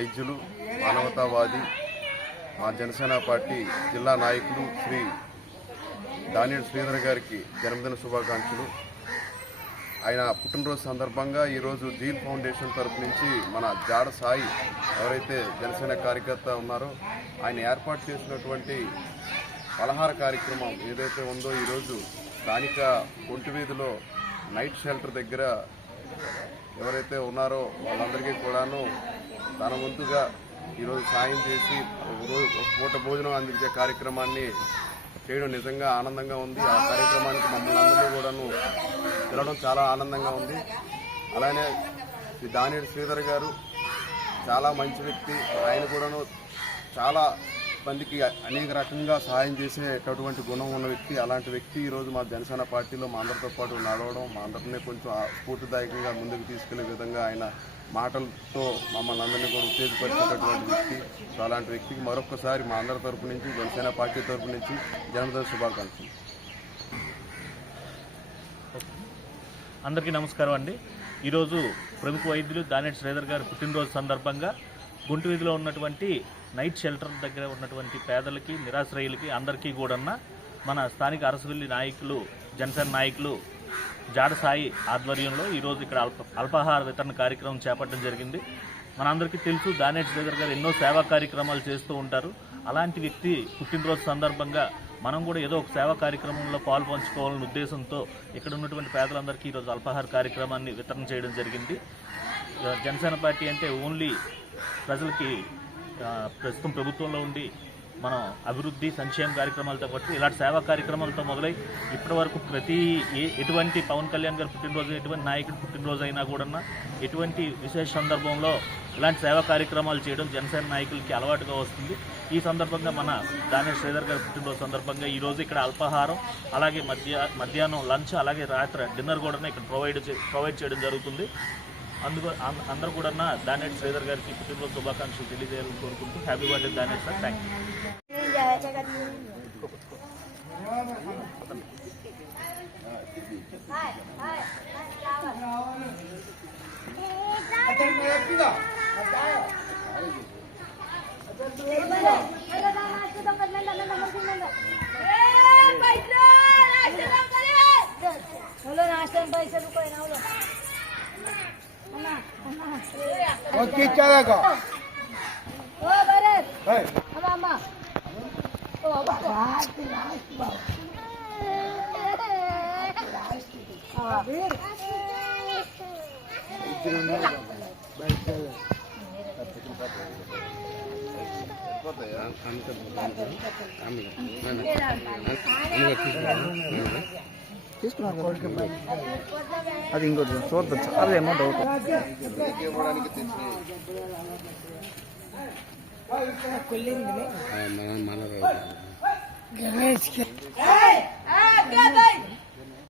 వైద్యులు, మానవతావాది, మా జనసేన పార్టీ జిల్లా నాయకులు శ్రీ దానియేడు శ్రీధర్ గారికి జన్మదిన శుభాకాంక్షలు. ఆయన పుట్టినరోజు సందర్భంగా ఈరోజు జీల్ ఫౌండేషన్ తరఫు నుంచి మన జాడ సాయి ఎవరైతే జనసేన కార్యకర్త ఉన్నారో ఆయన ఏర్పాటు చేసినటువంటి పలహార కార్యక్రమం ఏదైతే ఉందో ఈరోజు స్థానిక ఒంటి వీధిలో నైట్ షెల్టర్ దగ్గర ఎవరైతే ఉన్నారో వాళ్ళందరికీ కూడాను తన వంతుగా ఈరోజు సాయం చేసి ఒక పూట భోజనం అందించే కార్యక్రమాన్ని చేయడం నిజంగా ఆనందంగా ఉంది. ఆ కార్యక్రమానికి మమ్మల్ని అందరినీ కూడాను తినడం చాలా ఆనందంగా ఉంది. అలానే దానియేడు శ్రీధర్ గారు చాలా మంచి వ్యక్తి. ఆయన కూడాను చాలా మందికి అనేక రకంగా సహాయం చేసేటటువంటి గుణం ఉన్న వ్యక్తి. అలాంటి వ్యక్తి ఈరోజు మా జనసేన పార్టీలో మా అందరితో పాటు నడవడం, మా అందరినీ కొంచెం స్ఫూర్తిదాయకంగా ముందుకు తీసుకెళ్లే విధంగా ఆయన మాటలతో మమ్మల్ని అందరినీ కూడా ఉత్తేజపరిచేటటువంటి వ్యక్తి. సో అలాంటి వ్యక్తికి మరొకసారి మా అందరి తరపు నుంచి, జనసేన పార్టీ తరపు నుంచి జన్మదిన శుభాకాంక్షలు. అందరికీ నమస్కారం అండి. ఈరోజు ప్రముఖ వైద్యులు దానియేడు శ్రీధర్ గారి పుట్టినరోజు సందర్భంగా గుంటు వీధిలో ఉన్నటువంటి నైట్ షెల్టర్ దగ్గర ఉన్నటువంటి పేదలకి, నిరాశ్రయులకి అందరికీ కూడా మన స్థానిక అరసవెల్లి నాయకులు, జనసేన నాయకులు జాడ సాయి ఆధ్వర్యంలో ఈరోజు ఇక్కడ అల్పాహార వితరణ కార్యక్రమం చేపట్టడం జరిగింది. మనందరికీ తెలుసు దానియేడు శ్రీధర్ గారు ఎన్నో సేవా కార్యక్రమాలు చేస్తూ ఉంటారు. అలాంటి వ్యక్తి పుట్టినరోజు సందర్భంగా మనం కూడా ఏదో ఒక సేవా కార్యక్రమంలో పాలు పంచుకోవాలనే ఉద్దేశంతో ఇక్కడ ఉన్నటువంటి పేదలందరికీ ఈరోజు అల్పాహార కార్యక్రమాన్ని వితరణ చేయడం జరిగింది. జనసేన పార్టీ అంటే ఓన్లీ ప్రజలకి ప్రస్తుతం ప్రభుత్వంలో ఉండి మనం అభివృద్ధి, సంక్షేమ కార్యక్రమాలతో పాటు ఇలాంటి సేవా కార్యక్రమాలతో మొదలై ఇప్పటి వరకు ఎటువంటి పవన్ కళ్యాణ్ గారి పుట్టినరోజు, ఎటువంటి నాయకుడి పుట్టినరోజు అయినా కూడా ఎటువంటి విశేష సందర్భంలో ఇలాంటి సేవా కార్యక్రమాలు చేయడం జనసేన నాయకులకి అలవాటుగా వస్తుంది. ఈ సందర్భంగా మన దానియేడు శ్రీధర్ గారి పుట్టినరోజు సందర్భంగా ఈరోజు ఇక్కడ అల్పాహారం, అలాగే మధ్యాహ్నం లంచ్, అలాగే రాత్రి డిన్నర్ కూడా ఇక్కడ ప్రొవైడ్ చేయడం జరుగుతుంది. అందరూ కూడా దానియేడు శ్రీధర్ గారికి పుట్టినరోజు శుభాకాంక్షలు తెలియజేయాలని కోరుకుంటూ హ్యాపీ బర్త్డే దానియేడు సార్. థ్యాంక్ తీసుకున్నారు అది ఇంకోటి చూద్దాం. అదేమో డౌట్. మన